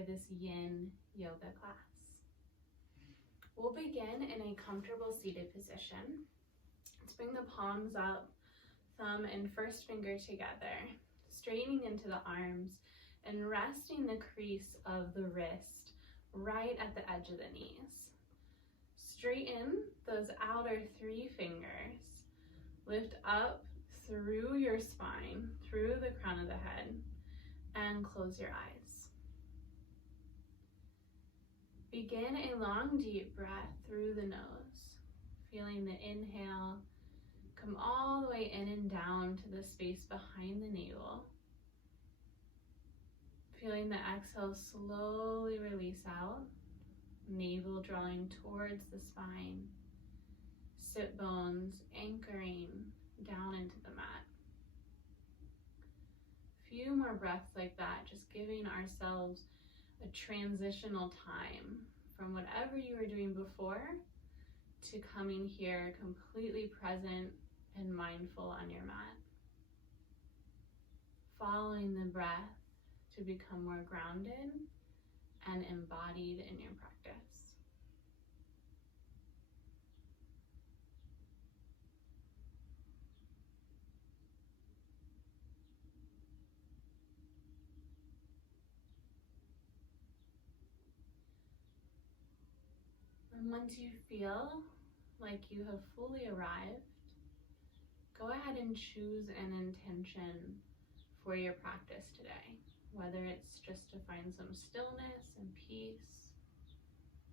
for this yin yoga class. We'll begin in a comfortable seated position. Let's bring the palms up, thumb and first finger together, straightening into the arms and resting the crease of the wrist right at the edge of the knees. Straighten those outer 3 fingers. Lift up through your spine, through the crown of the head, and close your eyes. Begin a long, deep breath through the nose, feeling the inhale come all the way in and down to the space behind the navel. Feeling the exhale slowly release out, navel drawing towards the spine, sit bones anchoring down into the mat. Few more breaths like that, just giving ourselves a transitional time from whatever you were doing before to coming here completely present and mindful on your mat. Following the breath to become more grounded and embodied in your practice. And once you feel like you have fully arrived, go ahead and choose an intention for your practice today. Whether it's just to find some stillness and peace,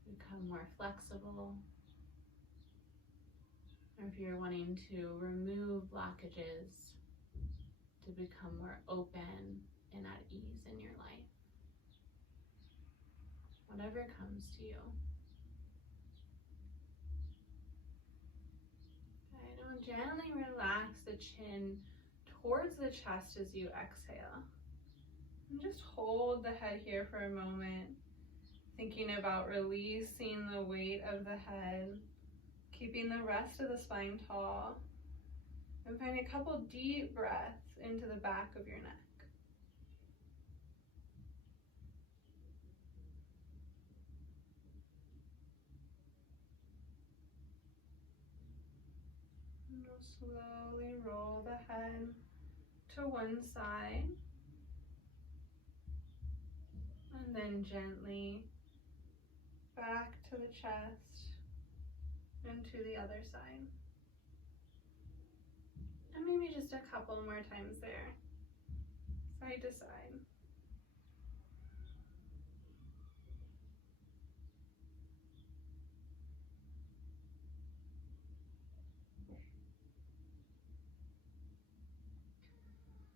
become more flexible, or if you're wanting to remove blockages to become more open and at ease in your life. Whatever comes to you. And gently relax the chin towards the chest as you exhale. And just hold the head here for a moment, thinking about releasing the weight of the head, keeping the rest of the spine tall, and find a couple deep breaths into the back of your neck. And we'll slowly roll the head to one side, and then gently back to the chest and to the other side. And maybe just a couple more times there, side to side.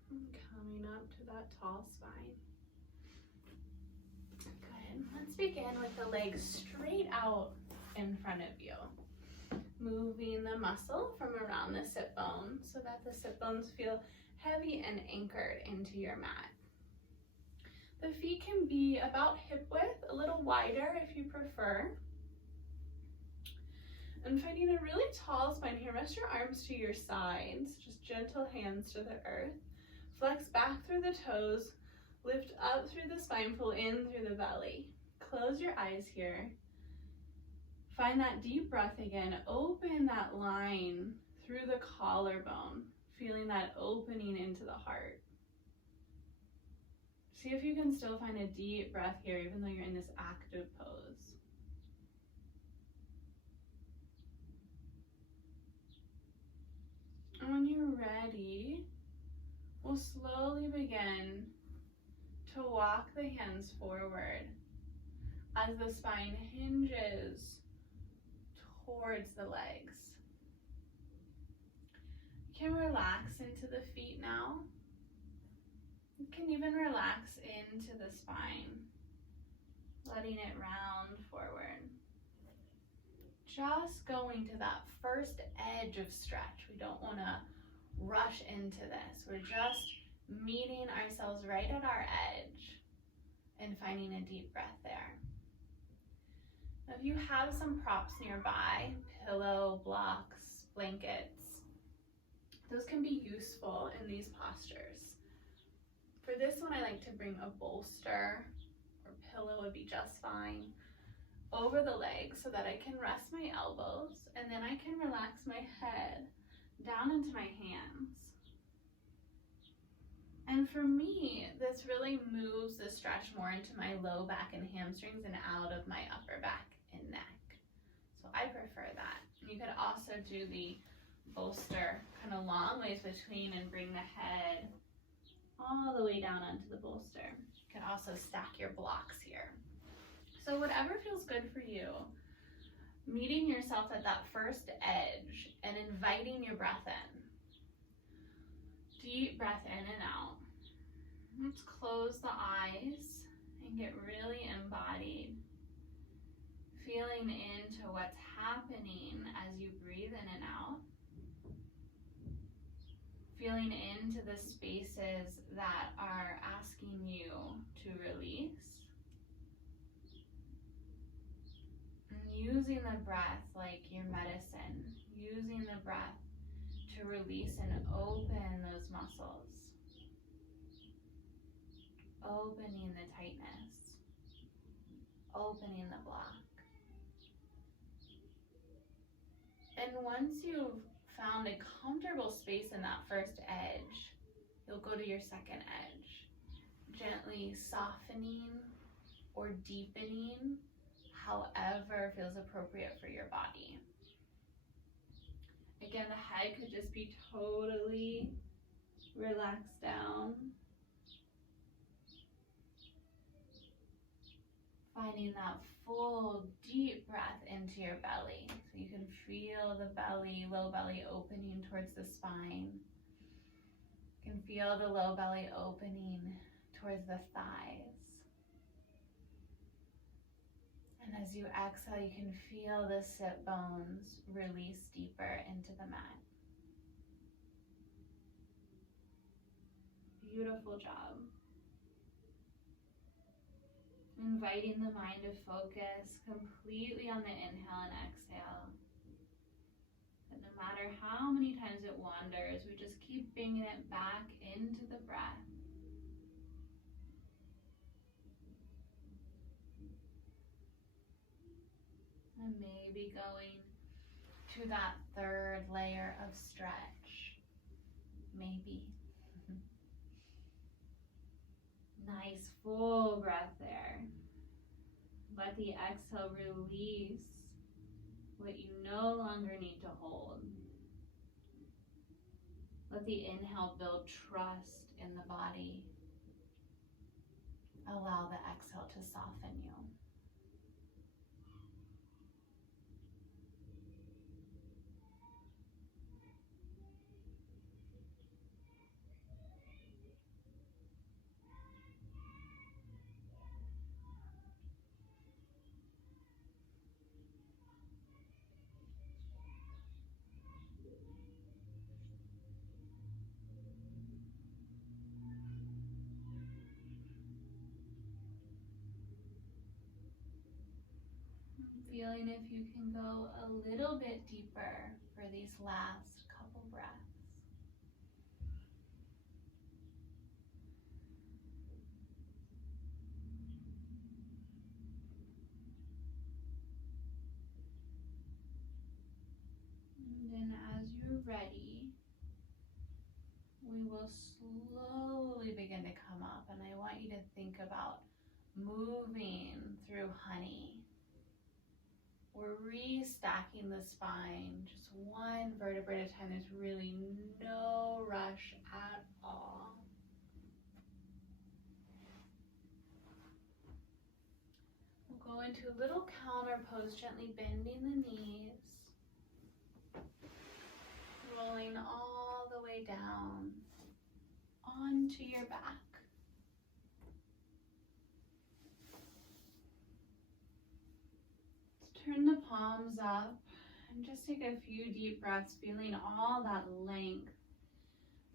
And coming up to that tall spine. Good. Let's begin with the legs straight out in front of you. Moving the muscle from around the sit bone so that the sit bones feel heavy and anchored into your mat. The feet can be about hip width, a little wider if you prefer. And finding a really tall spine here, rest your arms to your sides, just gentle hands to the earth. Flex back through the toes, lift up through the spine, pull in through the belly. Close your eyes here. Find that deep breath again. Open that line through the collarbone, feeling that opening into the heart. See if you can still find a deep breath here, even though you're in this active pose. And when you're ready, we'll slowly begin to walk the hands forward as the spine hinges towards the legs. You can relax into the feet now. You can even relax into the spine, letting it round forward. Just going to that first edge of stretch. We don't want to rush into this. We're just meeting ourselves right at our edge and finding a deep breath there. Now, if you have some props nearby, pillow, blocks, blankets, those can be useful in these postures. For this one, I like to bring a bolster or pillow would be just fine, over the legs so that I can rest my elbows, and then I can relax my head down into my hands. And for me, this really moves the stretch more into my low back and hamstrings and out of my upper back and neck. So I prefer that. You could also do the bolster kind of long ways between and bring the head all the way down onto the bolster. You can also stack your blocks here. So whatever feels good for you, meeting yourself at that first edge and inviting your breath in. Deep breath in and out. Let's close the eyes and get really embodied, feeling into what's happening as you breathe in and out, feeling into the spaces that are asking you to release, and using the breath like your medicine, using the breath to release and open those muscles, opening the tightness, opening the block. And once you've found a comfortable space in that first edge, you'll go to your second edge, gently softening or deepening, however feels appropriate for your body. Again, the head could just be totally relaxed down. Finding that full deep breath into your belly. So you can feel the belly, low belly opening towards the spine. You can feel the low belly opening towards the thighs. And as you exhale, you can feel the sit bones release deeper into the mat. Beautiful job. Inviting the mind to focus completely on the inhale and exhale. But no matter how many times it wanders, we just keep bringing it back into the breath. And maybe going to that third layer of stretch. Maybe. Nice full breath there. Let the exhale release what you no longer need to hold. Let the inhale build trust in the body. Allow the exhale to soften you. Feeling if you can go a little bit deeper for these last couple breaths. And then as you're ready, we will slowly begin to come up, and I want you to think about moving through honey. We're restacking the spine, just one vertebrae at a time. There's really no rush at all. We'll go into a little counter pose, gently bending the knees, rolling all the way down onto your back. Turn the palms up and just take a few deep breaths, feeling all that length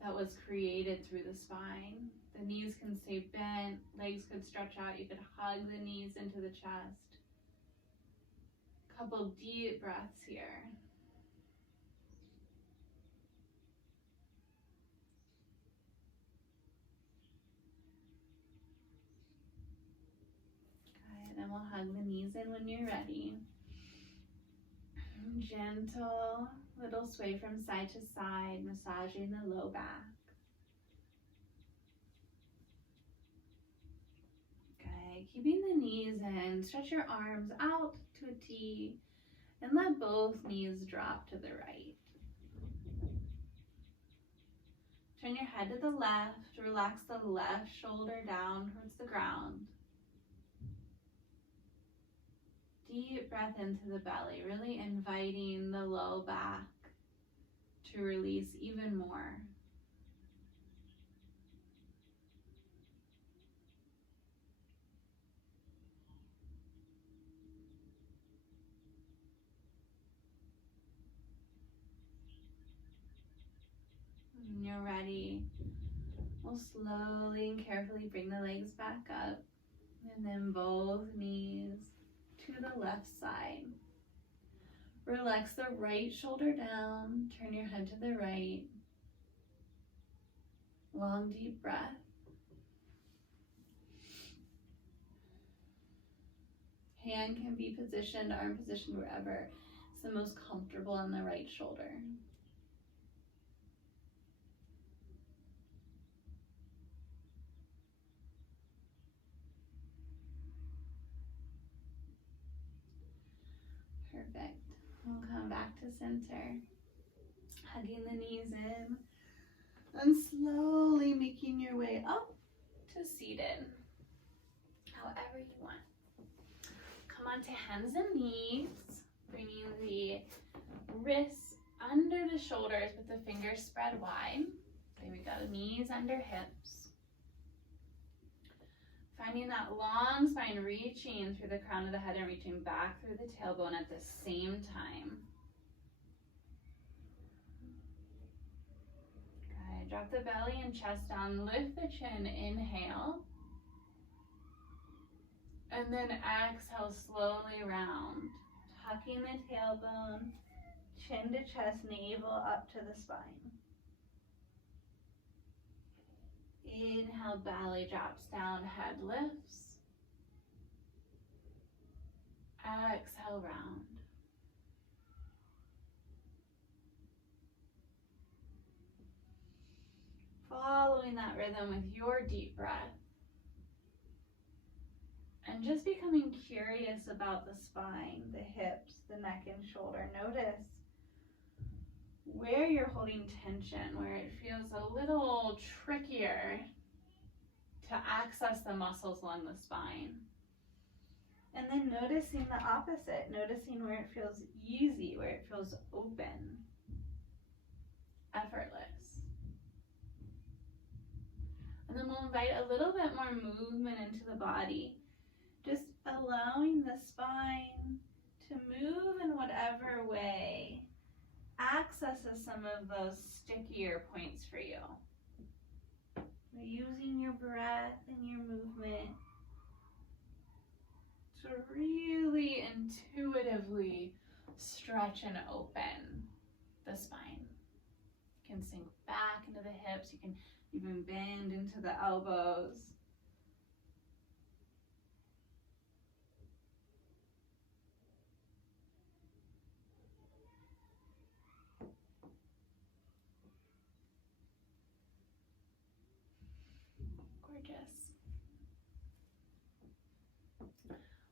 that was created through the spine. The knees can stay bent, legs could stretch out. You could hug the knees into the chest. Couple deep breaths here. when you're ready. Gentle little sway from side to side, massaging the low back. Good. Keeping the knees in, stretch your arms out to a T, and let both knees drop to the right. Turn your head to the left, relax the left shoulder down towards the ground. Deep breath into the belly, really inviting the low back to release even more. When you're ready, we'll slowly and carefully bring the legs back up, and then both knees to the left side. Relax the right shoulder down, turn your head to the right. Long, deep breath. Hand can be positioned, arm positioned wherever is the most comfortable on the right shoulder. Perfect. We'll come back to center, hugging the knees in, and slowly making your way up to seated, however you want. Come on to hands and knees, bringing the wrists under the shoulders with the fingers spread wide. There we go, knees under hips. Finding that long spine, reaching through the crown of the head and reaching back through the tailbone at the same time. Good. Drop the belly and chest down, lift the chin, inhale. And then exhale, slowly round. Tucking the tailbone, chin to chest, navel up to the spine. Inhale, belly drops down, head lifts. Exhale, round. Following that rhythm with your deep breath. And just becoming curious about the spine, the hips, the neck and shoulder. Notice where you're holding tension, where it feels a little trickier to access the muscles along the spine. And then noticing the opposite, noticing where it feels easy, where it feels open, effortless. And then we'll invite a little bit more movement into the body, just allowing the spine to move in whatever way accesses some of those stickier points for you. Using your breath and your movement to really intuitively stretch and open the spine. You can sink back into the hips, you can even bend into the elbows. Gorgeous.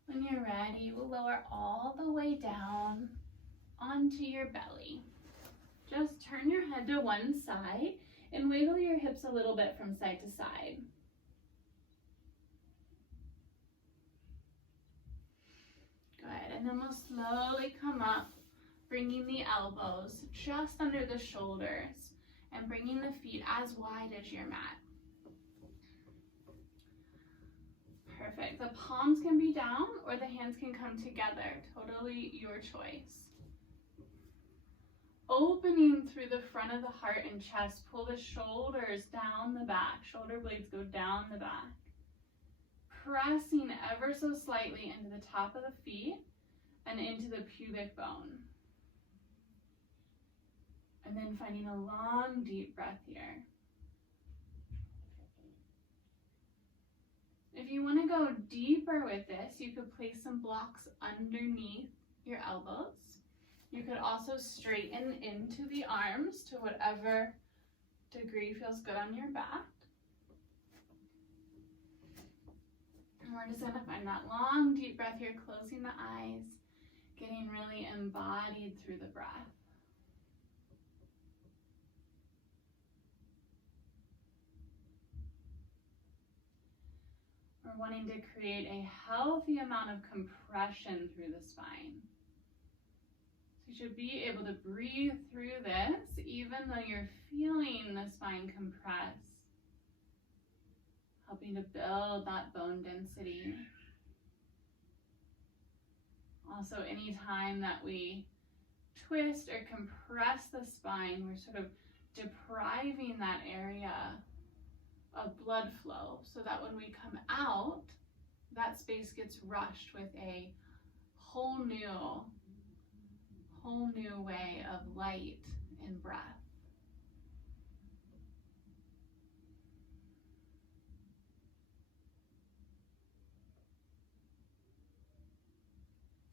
When you're ready, we'll lower all the way down onto your belly. Just turn your head to one side and wiggle your hips a little bit from side to side. Good, and then we'll slowly come up, bringing the elbows just under the shoulders and bringing the feet as wide as your mat. Perfect. The palms can be down or the hands can come together. Totally your choice. Opening through the front of the heart and chest. Pull the shoulders down the back. Shoulder blades go down the back. Pressing ever so slightly into the top of the feet and into the pubic bone. And then finding a long, deep breath here. If you want to go deeper with this, you could place some blocks underneath your elbows. You could also straighten into the arms to whatever degree feels good on your back. And we're just gonna find that long, deep breath here, closing the eyes, getting really embodied through the breath. We're wanting to create a healthy amount of compression through the spine. So you should be able to breathe through this even though you're feeling the spine compress, helping to build that bone density. Also, anytime that we twist or compress the spine, we're sort of depriving that area of blood flow so that when we come out, that space gets rushed with a whole new way of light and breath.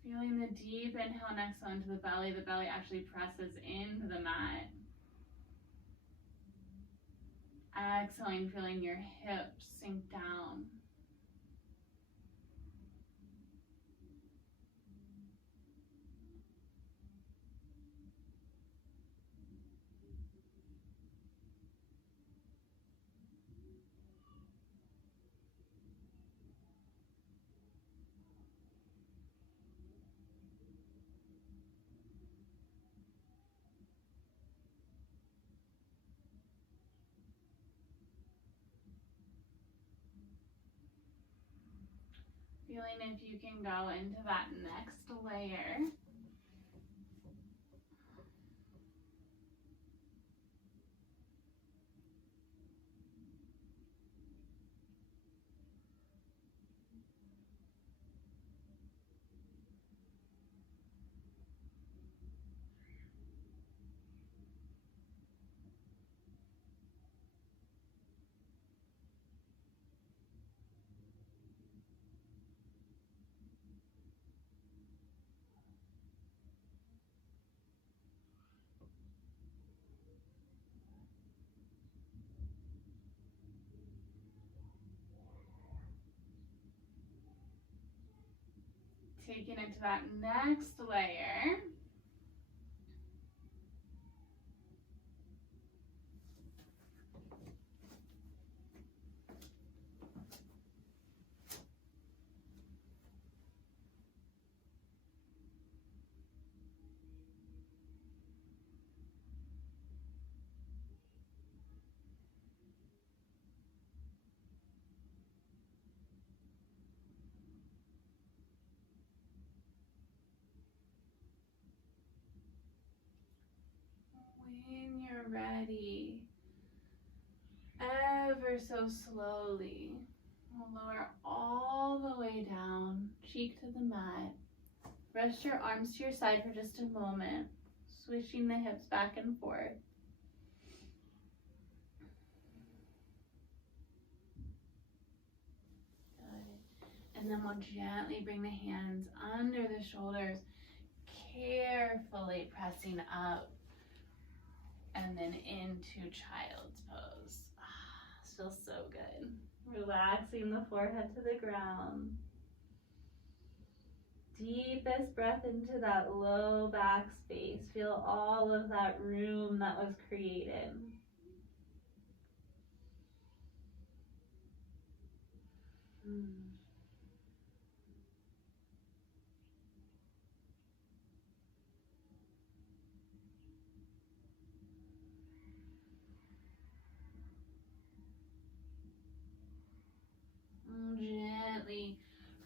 Feeling the deep inhale and exhale into the belly actually presses into the mat. Exhaling, feeling your hips sink down. Feeling if you can go into that next layer. Taking it to that next layer. When you're ready, ever so slowly, we'll lower all the way down, cheek to the mat. Rest your arms to your side for just a moment, swishing the hips back and forth. Good. And then we'll gently bring the hands under the shoulders, carefully pressing up and then into child's pose. This feels so good. Relaxing the forehead to the ground. Deepest breath into that low back space. Feel all of that room that was created. Gently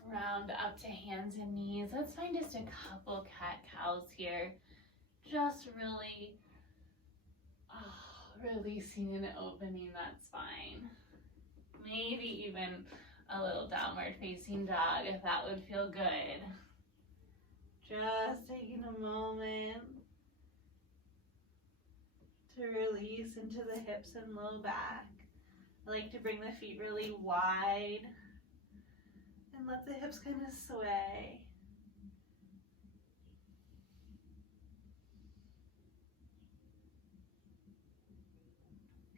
round up to hands and knees. Let's find just a couple cat-cows here. Just really releasing and opening that spine. Maybe even a little downward facing dog if that would feel good. Just taking a moment to release into the hips and low back. I like to bring the feet really wide And let the hips kind of sway.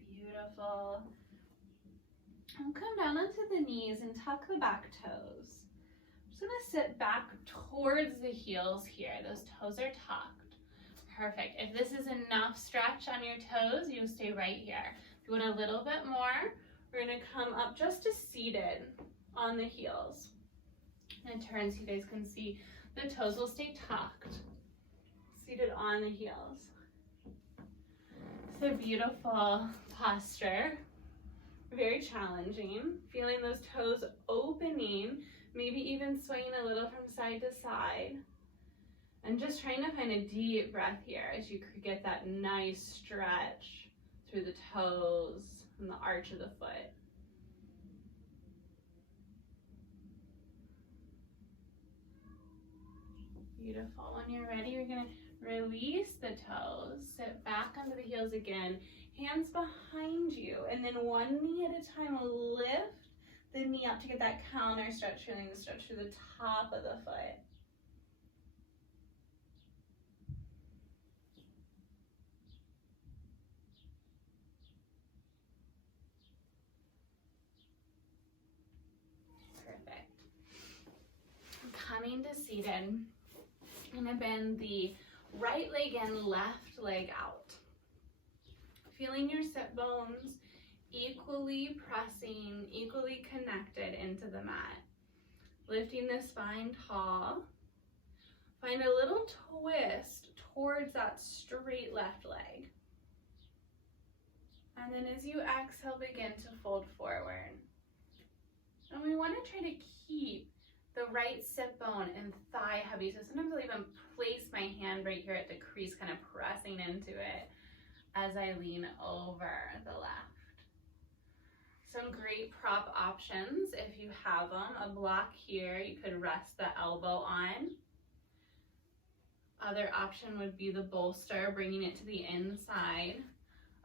Beautiful. And come down onto the knees and tuck the back toes. I'm just gonna sit back towards the heels here. Those toes are tucked. Perfect. If this is enough stretch on your toes, you'll stay right here. If you want a little bit more, we're gonna come up just to seated on the heels. And turn so you guys can see the toes will stay tucked, seated on the heels. It's a beautiful posture, very challenging. Feeling those toes opening, maybe even swaying a little from side to side. And just trying to find a deep breath here as you get that nice stretch through the toes and the arch of the foot. Beautiful. When you're ready, you're going to release the toes, sit back onto the heels again, hands behind you, and then one knee at a time, lift the knee up to get that counter stretch, feeling the stretch through the top of the foot. Perfect. Coming to seated. I'm going to bend the right leg in, left leg out. Feeling your sit bones equally pressing, equally connected into the mat. Lifting the spine tall. Find a little twist towards that straight left leg. And then as you exhale, begin to fold forward. And we want to try to keep the right sit bone and thigh heavy. So sometimes I'll even place my hand right here at the crease, kind of pressing into it as I lean over the left. Some great prop options if you have them. A block here you could rest the elbow on. Other option would be the bolster, bringing it to the inside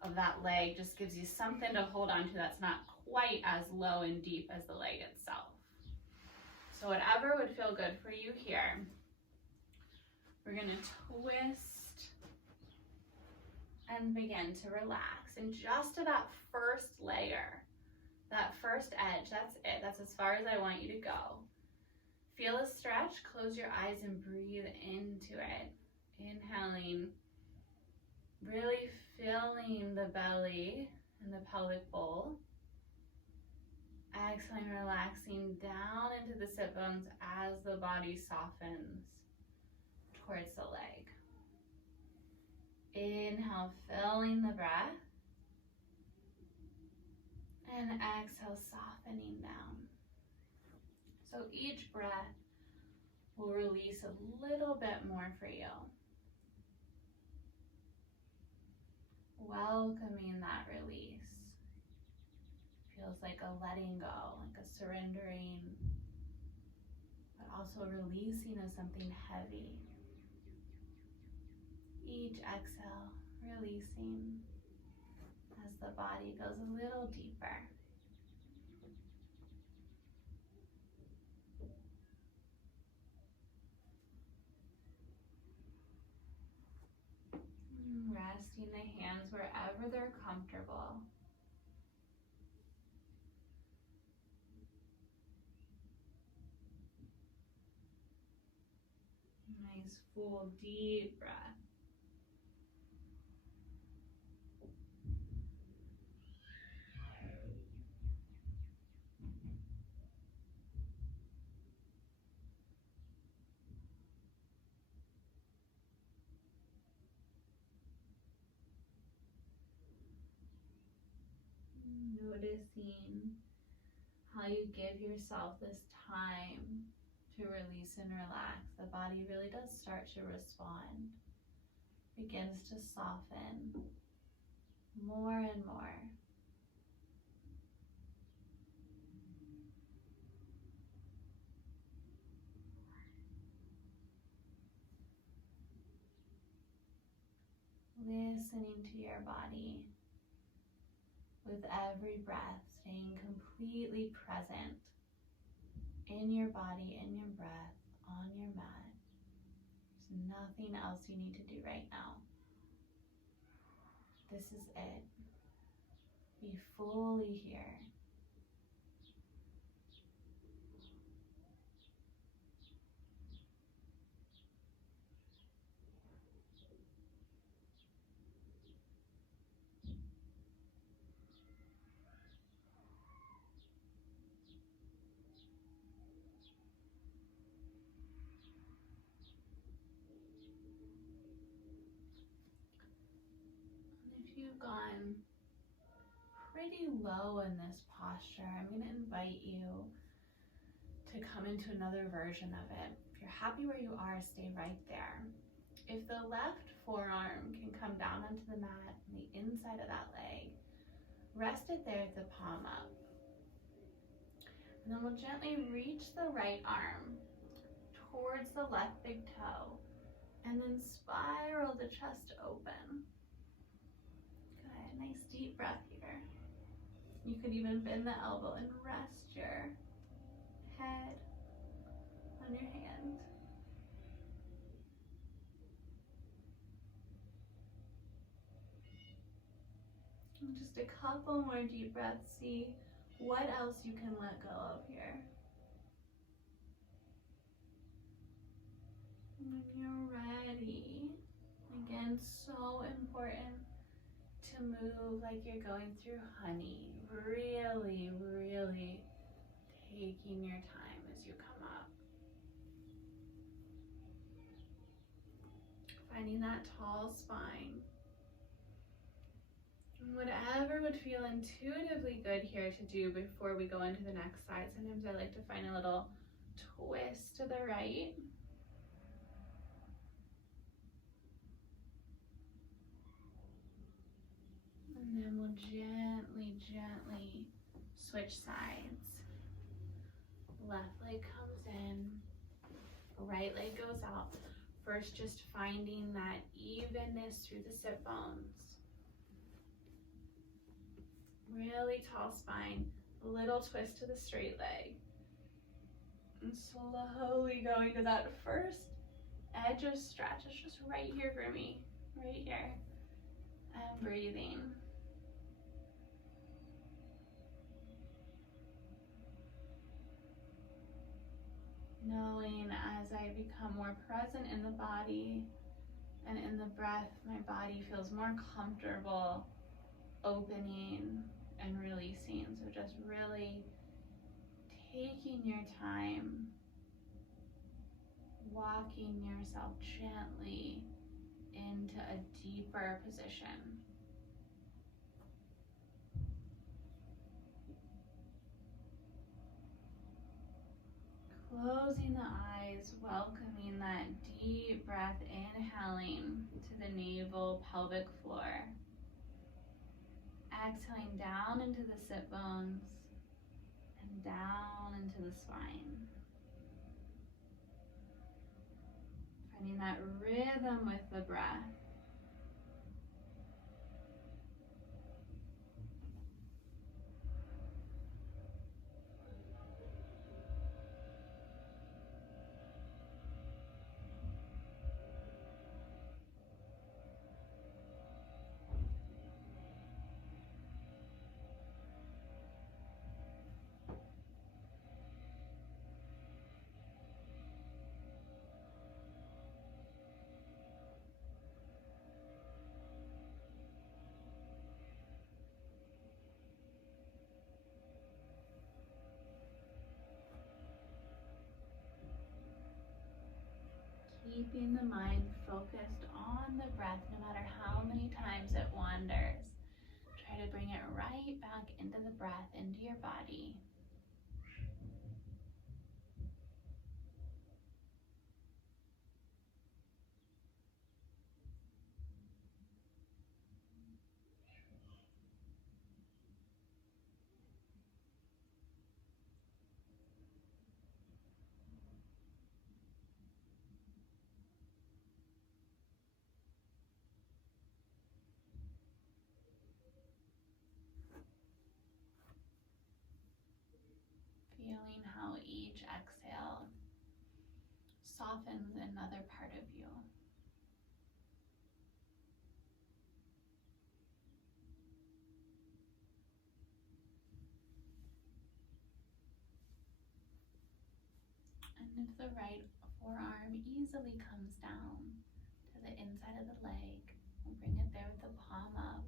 of that leg. Just gives you something to hold on to that's not quite as low and deep as the leg itself. So whatever would feel good for you here. We're gonna twist and begin to relax. And just to that first layer, that first edge, that's it. That's as far as I want you to go. Feel a stretch, close your eyes and breathe into it. Inhaling, really filling the belly and the pelvic bowl. Exhaling, relaxing down into the sit bones as the body softens towards the leg. Inhale, filling the breath. And exhale, softening down. So each breath will release a little bit more for you. Welcoming that release. Feels like a letting go, like a surrendering, but also releasing of something heavy. Each exhale, releasing as the body goes a little deeper. Resting the hands wherever they're comfortable. Nice, full, deep breath. Noticing how you give yourself this time to release and relax. The body really does start to respond, begins to soften more and more. Listening to your body with every breath, staying completely present in your body, in your breath, on your mat. There's nothing else you need to do right now. This is it. Be fully here. And if you've gone pretty low in this posture, I'm going to invite you to come into another version of it. If you're happy where you are, stay right there. If the left forearm can come down onto the mat on the inside of that leg, rest it there with the palm up. And then we'll gently reach the right arm towards the left big toe and then spiral the chest open. Good, nice deep breath here. You could even bend the elbow and rest your head on your hand. And just a couple more deep breaths. See what else you can let go of here. When you're ready, again, so important to move like you're going through honey. Really, really taking your time as you come up. Finding that tall spine. And whatever would feel intuitively good here to do before we go into the next side. Sometimes I like to find a little twist to the right. And then we'll gently, gently switch sides. Left leg comes in, right leg goes out. First, just finding that evenness through the sit bones. Really tall spine, little twist to the straight leg. And slowly going to that first edge of stretch. It's just right here for me, right here. And breathing. Knowing as I become more present in the body and in the breath, my body feels more comfortable opening and releasing. So just really taking your time, walking yourself gently into a deeper position. Closing the eyes, welcoming that deep breath, inhaling to the navel, pelvic floor. Exhaling down into the sit bones and down into the spine. Finding that rhythm with the breath. Keeping the mind focused on the breath no matter how many times it wanders. Try to bring it right back into the breath, into your body. softens another part of you. And if the right forearm easily comes down to the inside of the leg, we'll bring it there with the palm up,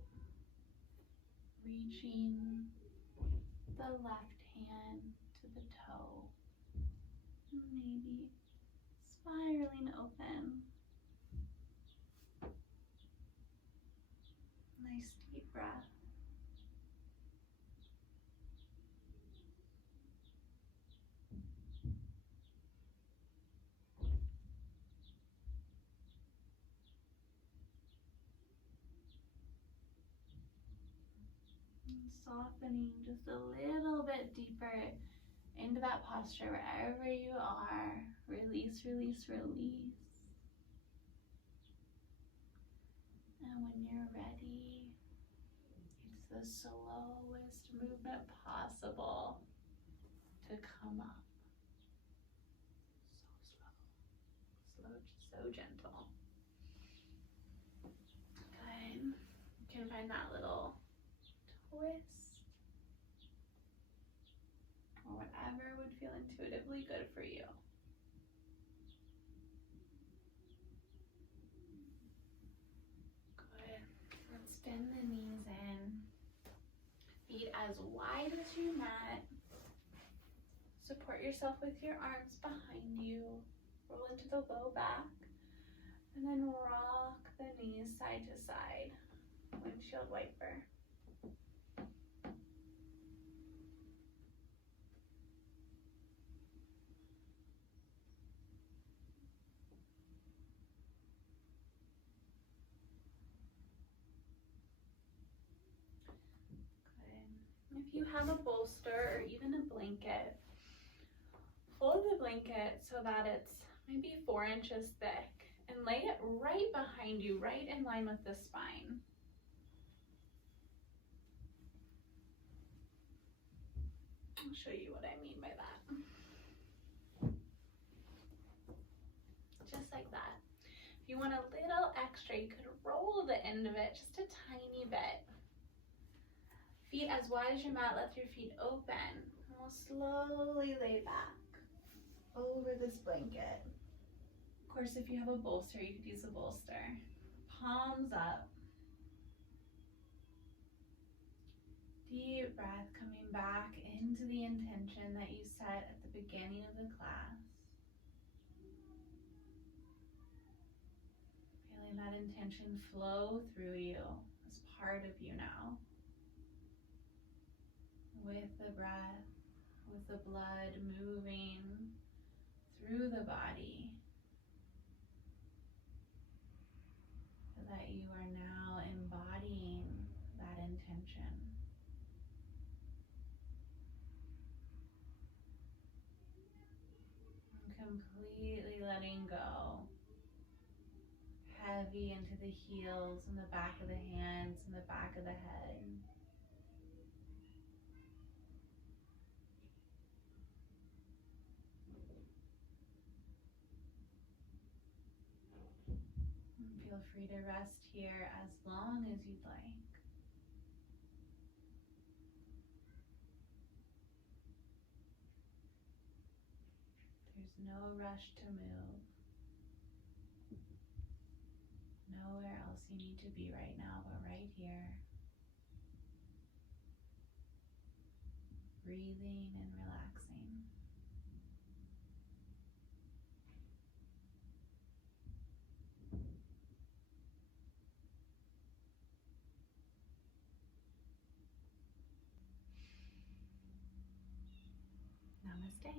reaching the left hand to the toe, and maybe spiraling open. Nice deep breath. And softening just a little bit deeper into that posture wherever you are. Release, release, release. And when you're ready, it's the slowest movement possible to come up. So slow, so gentle. Good. You can find that little twist or whatever would feel intuitively good for you. Good. Let's bend the knees in. Feet as wide as your mat. Support yourself with your arms behind you. Roll into the low back. And then rock the knees side to side. Windshield wiper. If you have a bolster or even a blanket, fold the blanket so that it's maybe 4 inches thick and lay it right behind you, right in line with the spine. I'll show you what I mean by that. Just like that. If you want a little extra, you could roll the end of it just a tiny bit. Feet as wide as your mat, let your feet open. And we'll slowly lay back over this blanket. Of course, if you have a bolster, you could use a bolster. Palms up. Deep breath coming back into the intention that you set at the beginning of the class. Feeling that intention flow through you as part of you now. With the breath, with the blood moving through the body, so that you are now embodying that intention. And completely letting go. Heavy into the heels and the back of the hands and the back of the head. Feel free to rest here as long as you'd like. There's no rush to move. Nowhere else you need to be right now, but right here. Breathing and relaxing. Namaste.